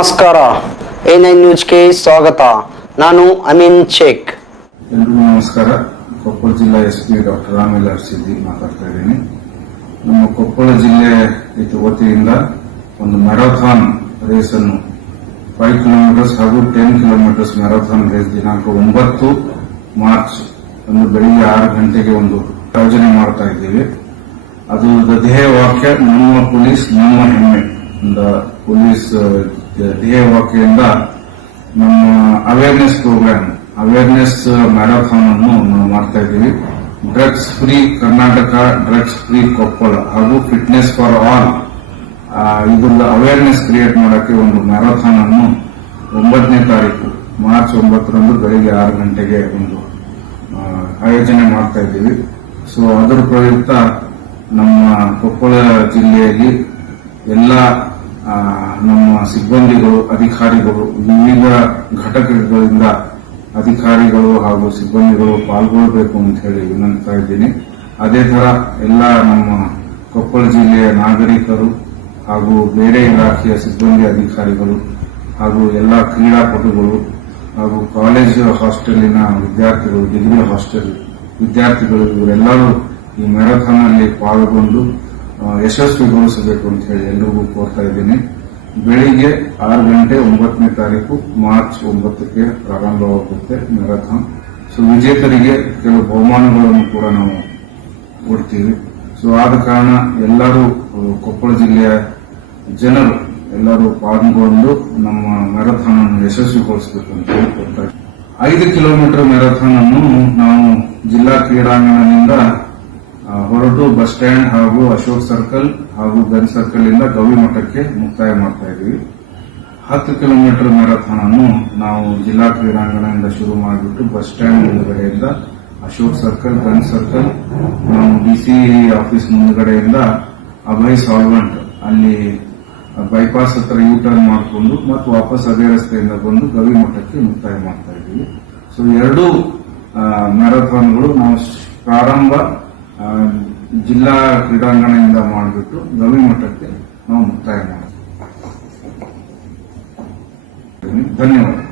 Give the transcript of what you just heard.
ನಮಸ್ಕಾರ. A nine ನ್ಯೂಸ್ಗೆ ಸ್ವಾಗತ. ನಾನು ಅಮೀನ್ ಶೇಖ್. ಎಲ್ರಿಗೂ ನಮಸ್ಕಾರ. ಕೊಪ್ಪಳ ಜಿಲ್ಲಾ S P doctor Ramel Siddi ಮಾತಾಡ್ತಾ ಇದ್ದೀನಿ. ನಮ್ಮ ಕೊಪ್ಪಳ ಜಿಲ್ಲೆ ವತಿಯಿಂದ ಒಂದು ಮ್ಯಾರಥಾನ್ ರೇಸ್ ಅನ್ನು ಫೈವ್ ಕಿಲೋಮೀಟರ್ಸ್ ಹಾಗೂ ಟೆನ್ ಕಿಲೋಮೀಟರ್ಸ್ ಮ್ಯಾರಥಾನ್ ರೇಸ್ ದಿನಾಂಕ ಒಂಬತ್ತು ಮಾರ್ಚ್ ಒಂದು ಬೆಳಿಗ್ಗೆ ಆರು ಗಂಟೆಗೆ ಒಂದು ಆಯೋಜನೆ ಮಾಡ್ತಾ ಇದ್ದೀವಿ. ಅದು ಧ್ಯೇಯ ವಾಕ್ಯ, ನಮ್ಮ ಪೊಲೀಸ್, ನಮ್ಮ ಹೆಮ್ಮೆ. ಪೊಲೀಸ್ ವಾಕ್ಯದಿಂದ ನಮ್ಮ ಅವೇರ್ನೆಸ್ ಪ್ರೋಗ್ರಾಮ್ ಅವೇರ್ನೆಸ್ ಮ್ಯಾರಥಾನ್ ಅನ್ನು ನಾವು ಮಾಡ್ತಾ ಇದ್ದೀವಿ. Drugs free Karnataka drugs free Koppal ಹಾಗೂ ಫಿಟ್ನೆಸ್ ಫಾರ್ ಆಲ್ ಇದೊಂದು ಅವೇರ್ನೆಸ್ ಕ್ರಿಯೇಟ್ ಮಾಡೋಕ್ಕೆ ಒಂದು ಮ್ಯಾರಥಾನ್ ಅನ್ನು ಒಂಬತ್ತನೇ ತಾರೀಕು, ಮಾರ್ಚ್ ಒಂಬತ್ತರಂದು ಬೆಳಿಗ್ಗೆ ಆರು ಗಂಟೆಗೆ ಒಂದು ಆಯೋಜನೆ ಮಾಡ್ತಾ ಇದ್ದೀವಿ. ಸೊ ಅದರ ಪ್ರಯುಕ್ತ ನಮ್ಮ ಕೊಪ್ಪಳ ಜಿಲ್ಲೆಯಲ್ಲಿ ಎಲ್ಲ ನಮ್ಮ ಸಿಬ್ಬಂದಿಗಳು, ಅಧಿಕಾರಿಗಳು, ವಿವಿಧ ಘಟಕಗಳಿಂದ ಅಧಿಕಾರಿಗಳು ಹಾಗೂ ಸಿಬ್ಬಂದಿಗಳು ಪಾಲ್ಗೊಳ್ಳಬೇಕು ಅಂತ ಹೇಳಿ ವಿನಂತಾ ಇದ್ದೀನಿ. ಅದೇ ತರ ಎಲ್ಲ ನಮ್ಮ ಕೊಪ್ಪಳ ಜಿಲ್ಲೆಯ ನಾಗರಿಕರು ಹಾಗೂ ಬೇರೆ ಇಲಾಖೆಯ ಸಿಬ್ಬಂದಿ ಅಧಿಕಾರಿಗಳು ಹಾಗೂ ಎಲ್ಲ ಕ್ರೀಡಾಪಟುಗಳು ಹಾಗೂ ಕಾಲೇಜ್ ಹಾಸ್ಟೆಲಿನ ವಿದ್ಯಾರ್ಥಿಗಳು, ಡಿಗ್ರಿ ಹಾಸ್ಟೆಲ್ ವಿದ್ಯಾರ್ಥಿಗಳು, ಇವರೆಲ್ಲರೂ ಈ ಮ್ಯಾರಥಾನ್ ಅಲ್ಲಿ ಪಾಲ್ಗೊಂಡು ಯಶಸ್ವಿಗೊಳಿಸಬೇಕು ಅಂತ ಹೇಳಿ ಎಲ್ರಿಗೂ ಕೋರ್ತಾ ಇದ್ದೀನಿ. ಬೆಳಿಗ್ಗೆ ಆರು ಗಂಟೆ ಒಂಬತ್ತನೇ ತಾರೀಕು ಮಾರ್ಚ್ ಒಂಬತ್ತಕ್ಕೆ ಪ್ರಾರಂಭವಾಗುತ್ತೆ ಮ್ಯಾರಥಾನ್. ಸೊ ವಿಜೇತರಿಗೆ ಕೆಲವು ಬಹುಮಾನಗಳನ್ನು ಕೂಡ ನಾವು ಕೊಡ್ತೀವಿ. ಸೊ ಆದ ಕಾರಣ ಎಲ್ಲರೂ ಕೊಪ್ಪಳ ಜಿಲ್ಲೆಯ ಜನರು ಎಲ್ಲರೂ ಪಾಲ್ಗೊಂಡು ನಮ್ಮ ಮ್ಯಾರಥಾನ್ ಅನ್ನು ಯಶಸ್ವಿಗೊಳಿಸಬೇಕು ಅಂತ ಹೇಳಿ ಕೊಡ್ತಾ ಇದ್ದೀನಿ. ಐದು ಕಿಲೋಮೀಟರ್ ಮ್ಯಾರಥಾನ್ ಅನ್ನು ನಾವು ಜಿಲ್ಲಾ ಕ್ರೀಡಾಂಗಣದಿಂದ ಹೊರಟು ಬಸ್ ಸ್ಟ್ಯಾಂಡ್ ಹಾಗೂ ಅಶೋಕ್ ಸರ್ಕಲ್ ಹಾಗೂ ಗನ್ ಸರ್ಕಲ್ ಇಂದ ಗವಿ ಮಠಕ್ಕೆ ಮುಕ್ತಾಯ ಮಾಡ್ತಾ ಇದ್ದೀವಿ ಹತ್ತು ಕಿಲೋಮೀಟರ್ ಮ್ಯಾರಥಾನ್ ಅನ್ನು ನಾವು ಜಿಲ್ಲಾ ಕ್ರೀಡಾಂಗಣದಿಂದ ಶುರು ಮಾಡಿಬಿಟ್ಟು ಬಸ್ ಸ್ಟ್ಯಾಂಡ್ ಮುಂದುಗಡೆಯಿಂದ ಅಶೋಕ್ ಸರ್ಕಲ್ ಗನ್ ಸರ್ಕಲ್ ನಾವು ಡಿಸಿ ಆಫೀಸ್ ಮುಂದುಗಡೆಯಿಂದ ಅಭಯ್ ಸಾಲ್ವೆಂಟ್ ಅಲ್ಲಿ ಬೈಪಾಸ್ ಹತ್ರ ಯೂ ಟರ್ನ್ ಮಾಡಿಕೊಂಡು ಮತ್ತು ವಾಪಸ್ ಅದೇ ರಸ್ತೆಯಿಂದ ಬಂದು ಗವಿ ಮಠಕ್ಕೆ ಮುಕ್ತಾಯ ಮಾಡ್ತಾ ಇದ್ದೀವಿ ಸೊ ಎರಡೂ ಮ್ಯಾರಾಥಾನ್ಗಳು ನಾವು ಪ್ರಾರಂಭ ಜಿಲ್ಲಾ ಕ್ರೀಡಾಂಗಣದಿಂದ ಮಾಡಿಬಿಟ್ಟು ಗವಿ ಮಠಕ್ಕೆ ನಾವು ಮುಕ್ತಾಯ ಮಾಡ್ತೀವಿ. ಧನ್ಯವಾದ.